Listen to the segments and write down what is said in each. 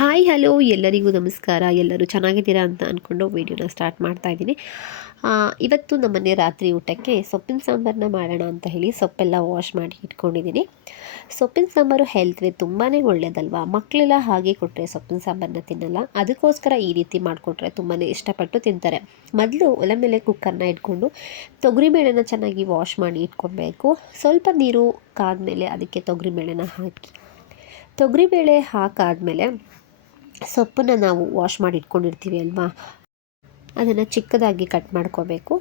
Hi, hello, ಎಲ್ಲರಿಗೂ ನಮಸ್ಕಾರ. ಎಲ್ಲರೂ ಚೆನ್ನಾಗಿದ್ದೀರಾ ಅಂತ ಅಂದ್ಕೊಂಡು ವೀಡಿಯೋನ ಸ್ಟಾರ್ಟ್ ಮಾಡ್ತಾ ಇದ್ದೀನಿ. ಇವತ್ತು ನಮ್ಮನೆ ರಾತ್ರಿ ಊಟಕ್ಕೆ ಸೊಪ್ಪಿನ ಸಾಂಬಾರನ್ನ ಮಾಡೋಣ ಅಂತ ಹೇಳಿ ಸೊಪ್ಪೆಲ್ಲ ವಾಶ್ ಮಾಡಿ ಇಟ್ಕೊಂಡಿದ್ದೀನಿ. ಸೊಪ್ಪಿನ ಸಾಂಬಾರು ಹೆಲ್ತ್ಗೆ ತುಂಬಾ ಒಳ್ಳೆಯದಲ್ವಾ ಮಕ್ಕಳೆಲ್ಲ ಹಾಗೆ ಕೊಟ್ಟರೆ ಸೊಪ್ಪಿನ ಸಾಂಬಾರನ್ನ ತಿನ್ನಲ್ಲ. ಅದಕ್ಕೋಸ್ಕರ ಈ ರೀತಿ ಮಾಡಿಕೊಟ್ರೆ ತುಂಬಾ ಇಷ್ಟಪಟ್ಟು ತಿಂತಾರೆ. ಮೊದಲು ಒಲೆ ಮೇಲೆ ಕುಕ್ಕರ್ನ ಇಟ್ಕೊಂಡು ತೊಗರಿಬೇಳೆನ ಚೆನ್ನಾಗಿ ವಾಶ್ ಮಾಡಿ ಇಟ್ಕೊಬೇಕು. ಸ್ವಲ್ಪ ನೀರು ಕಾದ ಮೇಲೆ ಅದಕ್ಕೆ ತೊಗರಿ ಬೇಳೆನ ಹಾಕಿ. ತೊಗರಿ ತೊಗರಿಬೇಳೆ ಹಾಕಾದ್ಮೇಲೆ ಸೊಪ್ಪನ್ನು ನಾವು ವಾಶ್ ಮಾಡಿ ಇಟ್ಕೊಂಡಿರ್ತೀವಿ ಅಲ್ವಾ? ಅದನ್ನು ಚಿಕ್ಕದಾಗಿ ಕಟ್ ಮಾಡ್ಕೋಬೇಕು.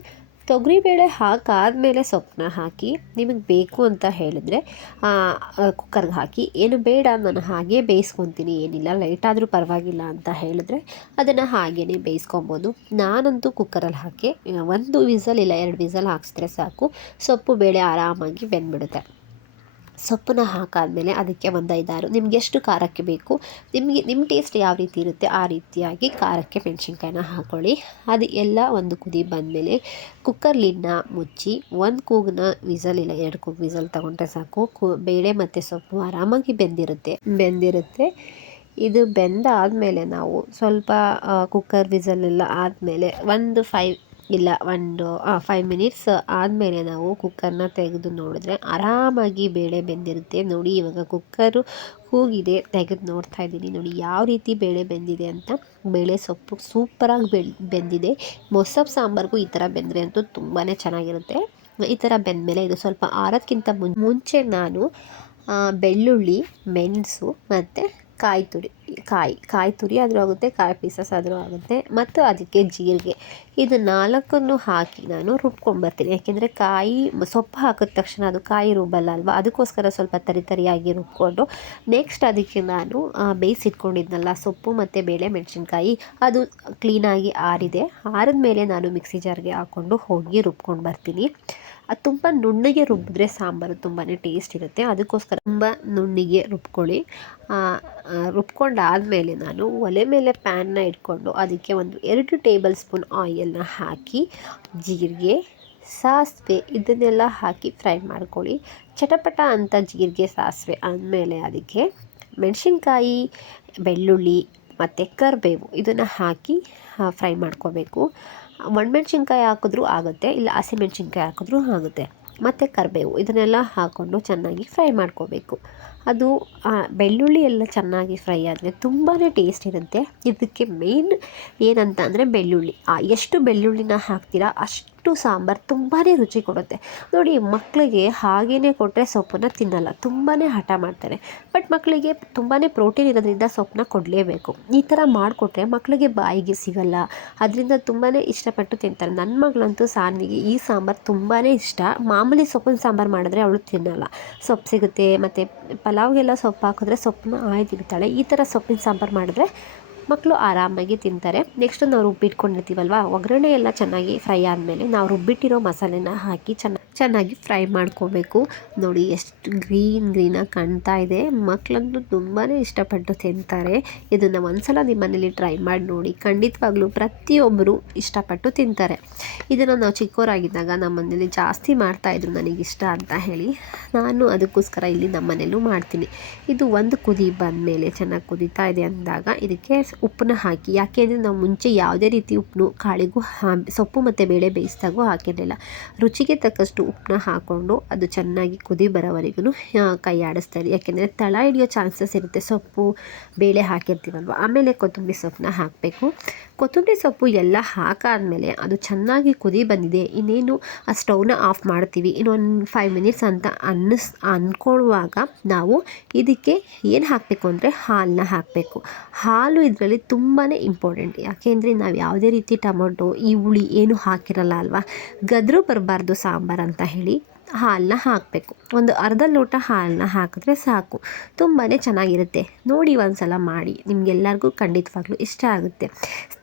ತೊಗರಿಬೇಳೆ ಹಾಕಾದಮೇಲೆ ಸೊಪ್ಪನ್ನ ಹಾಕಿ, ನಿಮಗೆ ಬೇಕು ಅಂತ ಹೇಳಿದ್ರೆ ಕುಕ್ಕರ್ಗೆ ಹಾಕಿ. ಏನು ಬೇಡ, ನಾನು ಹಾಗೇ ಬೇಯಿಸ್ಕೊತೀನಿ, ಏನಿಲ್ಲ ಲೈಟಾದರೂ ಪರವಾಗಿಲ್ಲ ಅಂತ ಹೇಳಿದ್ರೆ ಅದನ್ನು ಹಾಗೇ ಬೇಯಿಸ್ಕೊಬೋದು. ನಾನಂತೂ ಕುಕ್ಕರಲ್ಲಿ ಹಾಕಿ ಒಂದು ವಿಸಲ್ ಇಲ್ಲ, ಎರಡು ವಿಸಲ್ ಹಾಕಿಸಿದ್ರೆ ಸಾಕು. ಸೊಪ್ಪು ಬೇಳೆ ಆರಾಮಾಗಿ ಬೆಂದ್ಬಿಡುತ್ತೆ. ಸೊಪ್ಪನ್ನ ಹಾಕಾದಮೇಲೆ ಅದಕ್ಕೆ ಒಂದು ಐದಾರು ನಿಮ್ಗೆ ಎಷ್ಟು ಖಾರಕ್ಕೆ ಬೇಕು, ನಿಮಗೆ ನಿಮ್ಮ ಟೇಸ್ಟ್ ಯಾವ ರೀತಿ ಇರುತ್ತೆ ಆ ರೀತಿಯಾಗಿ ಖಾರಕ್ಕೆ ಮೆಣಸಿನ್ಕಾಯಿನ ಹಾಕ್ಕೊಳ್ಳಿ ಅದು ಎಲ್ಲ ಒಂದು ಕುದಿ ಬಂದಮೇಲೆ ಕುಕ್ಕರ್ ಲಿಡ್ನ ಮುಚ್ಚಿ ಒಂದು ಕೂಗ್ನ ವಿಸಲ್ ಇಲ್ಲ, ಎರಡು ಕೂಗ್ ವಿಸಲ್ ತಗೊಂಡ್ರೆ ಸಾಕು. ಬೇಳೆ ಮತ್ತು ಸೊಪ್ಪು ಆರಾಮಾಗಿ ಬೆಂದಿರುತ್ತೆ. ಬೆಂದಿರುತ್ತೆ. ಇದು ಬೆಂದಾದಮೇಲೆ ನಾವು ಸ್ವಲ್ಪ ಕುಕ್ಕರ್ ವಿಸಲೆಲ್ಲ ಆದಮೇಲೆ ಒಂದು ಫೈವ್ ಇಲ್ಲ, ಒಂದು ಫೈವ್ ಮಿನಿಟ್ಸ್ ಆದಮೇಲೆ ನಾವು ಕುಕ್ಕರ್ನ ತೆಗೆದು ನೋಡಿದ್ರೆ ಆರಾಮಾಗಿ ಬೇಳೆ ಬೆಂದಿರುತ್ತೆ. ನೋಡಿ, ಇವಾಗ ಕುಕ್ಕರು ಕೂಗಿದೆ. ತೆಗೆದು ನೋಡ್ತಾ ಇದ್ದೀನಿ. ನೋಡಿ, ಯಾವ ರೀತಿ ಬೇಳೆ ಬೆಂದಿದೆ ಅಂತ. ಬೇಳೆ ಸೊಪ್ಪು ಸೂಪರಾಗಿ ಬೆಳ್, ಬೆಂದಿದೆ. ಮೊಸಪ್ಪು ಸಾಂಬಾರ್ಗೂ ಈ ಥರ ಬೆಂದರೆ ಅಂತೂ ತುಂಬಾ ಚೆನ್ನಾಗಿರುತ್ತೆ. ಈ ಥರ ಬೆಂದಮೇಲೆ ಇದು ಸ್ವಲ್ಪ ಆರೋಕ್ಕಿಂತ ಮುನ್, ಮುಂಚೆ ನಾನು ಬೆಳ್ಳುಳ್ಳಿ, ಮೆಣಸು ಮತ್ತು ಕಾಯಿ ತುರಿ ಕಾಯಿ ಕಾಯಿ ತುರಿ ಆದರೂ ಆಗುತ್ತೆ, ಕಾಯಿ ಪೀಸಸ್ ಆದರೂ ಆಗುತ್ತೆ. ಮತ್ತು ಅದಕ್ಕೆ ಜೀರಿಗೆ. ಇದು ನಾಲ್ಕನ್ನು ಹಾಕಿ ನಾನು ರುಬ್ಕೊಂಡ್ಬರ್ತೀನಿ ಯಾಕೆಂದರೆ ಕಾಯಿ ಸೊಪ್ಪು ಹಾಕಿದ ತಕ್ಷಣ ಅದು ಕಾಯಿ ರುಬ್ಬಲ್ಲ ಅಲ್ವಾ? ಅದಕ್ಕೋಸ್ಕರ ಸ್ವಲ್ಪ ತರಿ ತರಿಯಾಗಿ ರುಬ್ಕೊಂಡು ನೆಕ್ಸ್ಟ್ ಅದಕ್ಕೆ ನಾನು ಬೇಯಿಸಿಟ್ಕೊಂಡಿದ್ನಲ್ಲ ಸೊಪ್ಪು ಮತ್ತು ಬೇಳೆ ಮೆಣಸಿನ್ಕಾಯಿ, ಅದು ಕ್ಲೀನಾಗಿ ಆರಿದೆ ಆರಿದ. ಮೇಲೆ ನಾನು ಮಿಕ್ಸಿ ಜಾರ್ಗೆ ಹಾಕ್ಕೊಂಡು ಹೋಗಿ ರುಬ್ಕೊಂಡು ಬರ್ತೀನಿ ಅದು ತುಂಬ ನುಣ್ಣಗೆ ರುಬ್ಬಿದ್ರೆ ಸಾಂಬಾರು ತುಂಬಾ ಟೇಸ್ಟ್ ಇರುತ್ತೆ. ಅದಕ್ಕೋಸ್ಕರ ತುಂಬ ನುಣ್ಣಿಗೆ ರುಬ್ಕೊಳ್ಳಿ. ರುಬ್ಕೊಂಡಾದಮೇಲೆ ನಾನು ಒಲೆ ಮೇಲೆ ಪ್ಯಾನ್ನ ಇಟ್ಕೊಂಡು ಅದಕ್ಕೆ ಒಂದು ಎರಡು ಟೇಬಲ್ ಸ್ಪೂನ್ ಆಯಿಲ್ನ ಹಾಕಿ, ಜೀರಿಗೆ, ಸಾಸಿವೆ ಇದನ್ನೆಲ್ಲ ಹಾಕಿ ಫ್ರೈ ಮಾಡ್ಕೊಳ್ಳಿ. ಚಟಪಟ ಅಂತ ಜೀರಿಗೆ, ಸಾಸಿವೆ ಆದಮೇಲೆ ಅದಕ್ಕೆ ಮೆಣಸಿನ್ಕಾಯಿ, ಬೆಳ್ಳುಳ್ಳಿ ಮತ್ತು ಕರಿಬೇವು ಇದನ್ನು ಹಾಕಿ ಫ್ರೈ ಮಾಡ್ಕೋಬೇಕು. ಒಣಮೆಣ್ಸಿನ್ಕಾಯಿ ಹಾಕಿದ್ರೂ ಆಗುತ್ತೆ, ಇಲ್ಲ ಹಸಿಮೆಣ್ಸಿನ್ಕಾಯಿ ಹಾಕಿದ್ರೂ ಆಗುತ್ತೆ. ಮತ್ತು ಕರಿಬೇವು ಇದನ್ನೆಲ್ಲ ಹಾಕ್ಕೊಂಡು ಚೆನ್ನಾಗಿ ಫ್ರೈ ಮಾಡ್ಕೋಬೇಕು. ಅದು ಬೆಳ್ಳುಳ್ಳಿ ಎಲ್ಲ ಚೆನ್ನಾಗಿ ಫ್ರೈ ಆದರೆ ತುಂಬಾ ಟೇಸ್ಟ್ ಇರುತ್ತೆ. ಇದಕ್ಕೆ ಮೇನ್ ಏನಂತ ಅಂದರೆ ಬೆಳ್ಳುಳ್ಳಿ ಎಷ್ಟು ಬೆಳ್ಳುಳ್ಳಿನ ಹಾಕ್ತೀರಾ ಅಷ್ಟು ಸಾಂಬಾರು ತುಂಬಾ ರುಚಿ ಕೊಡುತ್ತೆ. ನೋಡಿ ಮಕ್ಕಳಿಗೆ ಹಾಗೇ ಕೊಟ್ಟರೆ ಸೊಪ್ಪನ್ನ ತಿನ್ನಲ್ಲ. ತುಂಬಾ ಹಠ ಮಾಡ್ತಾರೆ. ಬಟ್ ಮಕ್ಕಳಿಗೆ ತುಂಬಾ ಪ್ರೋಟೀನ್ ಇರೋದ್ರಿಂದ ಸೊಪ್ಪನ್ನ ಕೊಡಲೇಬೇಕು. ಈ ಥರ ಮಾಡಿಕೊಟ್ರೆ ಮಕ್ಕಳಿಗೆ ಬಾಯಿಗೆ ಸಿಗಲ್ಲ. ಅದರಿಂದ ತುಂಬಾ ಇಷ್ಟಪಟ್ಟು ತಿಂತಾರೆ. ನನ್ನ ಮಗಳಂತೂ ಸಾನ್ವಿಗೆ ಈ ಸಾಂಬಾರು ತುಂಬಾ ಇಷ್ಟ. ಮಾಮೂಲಿ ಸೊಪ್ಪಿನ ಸಾಂಬಾರು ಮಾಡಿದ್ರೆ ಅವಳು ತಿನ್ನಲ್ಲ. ಸೊಪ್ಪು ಸಿಗುತ್ತೆ, ಮತ್ತು ಪಲಾವ್ಗೆಲ್ಲ ಸೊಪ್ಪು ಹಾಕಿದ್ರೆ ಸೊಪ್ಪನ್ನ ಆಯ್ದಿಡ್ತಾಳೆ. ಈ ಥರ ಸೊಪ್ಪಿನ ಸಾಂಬಾರು ಮಾಡಿದ್ರೆ ಮಕ್ಕಳು ಆರಾಮಾಗಿ ತಿಂತಾರೆ. ನೆಕ್ಸ್ಟ್ ನಾವು ರುಬ್ಬಿಟ್ಕೊಂಡಿರ್ತೀವಲ್ವ ಒಗ್ಗರಣೆ ಎಲ್ಲ ಚೆನ್ನಾಗಿ ಫ್ರೈ ಆದಮೇಲೆ ನಾವು ರುಬ್ಬಿಟ್ಟಿರೋ ಮಸಾಲೆನ ಹಾಕಿ ಚೆನ್ನಾಗಿ ಚೆನ್ನಾಗಿ ಫ್ರೈ ಮಾಡ್ಕೋಬೇಕು. ನೋಡಿ ಎಷ್ಟು ಗ್ರೀನ್ ಗ್ರೀನಾಗಿ ಕಾಣ್ತಾ ಇದೆ. ಮಕ್ಕಳಂತೂ ತುಂಬಾ ಇಷ್ಟಪಟ್ಟು ತಿಂತಾರೆ. ಇದನ್ನು ಒಂದ್ಸಲ ನಿಮ್ಮ ಮನೇಲಿ ಟ್ರೈ ಮಾಡಿ ನೋಡಿ. ಖಂಡಿತವಾಗ್ಲೂ ಪ್ರತಿಯೊಬ್ಬರು ಇಷ್ಟಪಟ್ಟು ತಿಂತಾರೆ. ಇದನ್ನು ನಾವು ಚಿಕ್ಕವರಾಗಿದ್ದಾಗ ನಮ್ಮ ಮನೇಲಿ ಜಾಸ್ತಿ ಮಾಡ್ತಾಯಿದ್ರು ನನಗಿಷ್ಟ ಅಂತ ಹೇಳಿ ನಾನು ಅದಕ್ಕೋಸ್ಕರ ಇಲ್ಲಿ ನಮ್ಮ ಮನೇಲೂ ಮಾಡ್ತೀನಿ. ಇದು ಒಂದು ಕುದಿ ಬಂದಮೇಲೆ ಚೆನ್ನಾಗಿ ಕುದೀತಾ ಇದೆ ಅಂದಾಗ ಇದಕ್ಕೆ ಉಪ್ಪನ್ನ ಹಾಕಿ, ಯಾಕೆ ಅಂದರೆ ನಾವು ಮುಂಚೆ ಯಾವುದೇ ರೀತಿ ಉಪ್ಪನ್ನು ಕಾಳಿಗೂ ಹಾ, ಸೊಪ್ಪು ಮತ್ತು ಬೇಳೆ ಬೇಯಿಸಿದಾಗೂ ಹಾಕಿರಲಿಲ್ಲ. ರುಚಿಗೆ ತಕ್ಕಷ್ಟು ಉಪ್ಪನ್ನ ಹಾಕ್ಕೊಂಡು ಅದು ಚೆನ್ನಾಗಿ ಕುದಿ ಬರೋವರೆಗೂ ಕೈ ಆಡಿಸ್ತಾ ಇರಿ. ಯಾಕೆಂದರೆ ತಳ ಹಿಡಿಯೋ ಚಾನ್ಸಸ್ ಇರುತ್ತೆ. ಸೊಪ್ಪು, ಬೇಳೆ ಹಾಕಿರ್ತೀವಲ್ವ, ಆಮೇಲೆ ಕೊತ್ತಂಬರಿ ಸೊಪ್ಪನ್ನ ಹಾಕಬೇಕು. ಕೊತ್ತಂಬರಿ ಸೊಪ್ಪು ಎಲ್ಲ ಹಾಕಾದ್ಮೇಲೆ ಅದು ಚೆನ್ನಾಗಿ ಕುದಿ ಬಂದಿದೆ. ಇನ್ನೇನು, ಆ ಸ್ಟವ್ನ ಆಫ್ ಮಾಡ್ತೀವಿ. ಇನ್ನೊಂದು ಫೈವ್ ಮಿನಿಟ್ಸ್ ಅಂತ ಅನ್ನಿಸ್ ಅಂದ್ಕೊಳ್ಳುವಾಗ ನಾವು ಇದಕ್ಕೆ ಏನು ಹಾಕಬೇಕು ಅಂದರೆ ಹಾಲನ್ನ ಹಾಕಬೇಕು. ಹಾಲು ಇದರಲ್ಲಿ ತುಂಬಾ ಇಂಪಾರ್ಟೆಂಟ್ ಯಾಕೆಂದರೆ ನಾವು ಯಾವುದೇ ರೀತಿ ಟೊಮೊಟೊ, ಈ ಹುಳಿ ಏನು ಹಾಕಿರಲ್ಲ ಅಲ್ವಾ? ಗದ್ರು ಬರಬಾರ್ದು ಸಾಂಬಾರು ಅಂತ ಹೇಳಿ ಹಾಲನ್ನ ಹಾಕಬೇಕು. ಒಂದು ಅರ್ಧ ಲೋಟ ಹಾಲನ್ನ ಹಾಕಿದ್ರೆ ಸಾಕು. ತುಂಬಾ ಚೆನ್ನಾಗಿರುತ್ತೆ. ನೋಡಿ ಒಂದ್ಸಲ ಮಾಡಿ. ನಿಮಗೆಲ್ಲರಿಗೂ ಖಂಡಿತವಾಗ್ಲೂ ಇಷ್ಟ ಆಗುತ್ತೆ.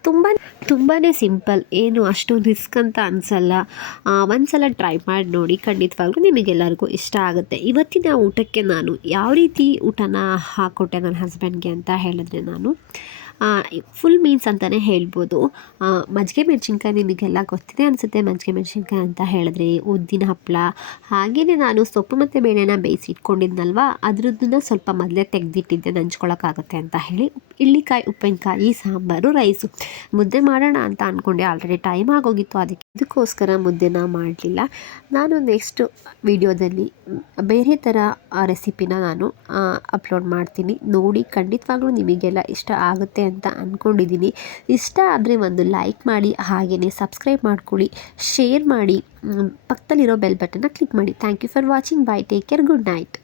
ತುಂಬ ತುಂಬಾ ಸಿಂಪಲ್. ಏನು ಅಷ್ಟೊಂದು ರಿಸ್ಕ್ ಅಂತ ಅನಿಸಲ್ಲ. ಒಂದ್ಸಲ ಟ್ರೈ ಮಾಡಿ ನೋಡಿ ಖಂಡಿತವಾಗ್ಲೂ ನಿಮಗೆಲ್ಲರಿಗೂ ಇಷ್ಟ ಆಗುತ್ತೆ. ಇವತ್ತಿನ ಊಟಕ್ಕೆ ನಾನು ಯಾವ ರೀತಿ ಊಟನ ಹಾಕ್ಕೊಟ್ಟೆ ನನ್ನ ಹಸ್ಬೆಂಡ್ಗೆ ಅಂತ ಹೇಳಿದ್ರೆ ನಾನು ಫುಲ್ ಮೀನ್ಸ್ ಅಂತಲೇ ಹೇಳ್ಬೋದು. ಮಜ್ಜಿಗೆ ಮೆಣಸಿನ್ಕಾಯಿ ನಿಮಗೆಲ್ಲ ಗೊತ್ತಿದೆ ಅನಿಸುತ್ತೆ ಮಜ್ಜಿಗೆ ಮೆಣಸಿನ್ಕಾಯಿ ಅಂತ ಹೇಳಿದ್ರೆ. ಉದ್ದಿನ ಹಪ್ಪಳ ಹಾಗೆಯೇ ನಾನು ಸೊಪ್ಪು ಮತ್ತು ಬೇಳೆನ ಬೇಯಿಸಿ ಇಟ್ಕೊಂಡಿದ್ನಲ್ವ ಅದ್ರದ್ದನ್ನ ಸ್ವಲ್ಪ ಮೊದಲೇ ತೆಗೆದಿಟ್ಟಿದ್ದೆ ನಂಚ್ಕೊಳ್ಳೋಕ್ಕಾಗುತ್ತೆ ಅಂತ ಹೇಳಿ. ಇಳ್ಳಿಕಾಯಿ ಉಪ್ಪಿನಕಾಯಿ, ಸಾಂಬಾರು, ರೈಸು. ಮುದ್ದೆ ಮಾಡೋಣ ಅಂತ ಅಂದ್ಕೊಂಡೆ ಆಲ್ರೆಡಿ ಟೈಮ್ ಆಗೋಗಿತ್ತು, ಅದಕ್ಕೆ ಇದಕ್ಕೋಸ್ಕರ ಮುದ್ದೆನ ಮಾಡಲಿಲ್ಲ. ನಾನು ನೆಕ್ಸ್ಟ್ ವಿಡಿಯೋದಲ್ಲಿ ಬೇರೆ ಥರ ರೆಸಿಪಿನ ನಾನು ಅಪ್ಲೋಡ್ ಮಾಡ್ತೀನಿ. ನೋಡಿ, ಖಂಡಿತವಾಗ್ಲೂ ನಿಮಗೆಲ್ಲ ಇಷ್ಟ ಆಗುತ್ತೆ ಅಂತ ಅಂದ್ಕೊಂಡಿದ್ದೀನಿ ಇಷ್ಟ ಆದರೆ ಒಂದು ಲೈಕ್ ಮಾಡಿ ಹಾಗೆಯೇ ಸಬ್ಸ್ಕ್ರೈಬ್ ಮಾಡ್ಕೊಳ್ಳಿ. ಶೇರ್ ಮಾಡಿ ಪಕ್ಕದಲ್ಲಿರೋ ಬೆಲ್ ಬಟನ್ನ ಕ್ಲಿಕ್ ಮಾಡಿ. Thank you for watching bye take care good night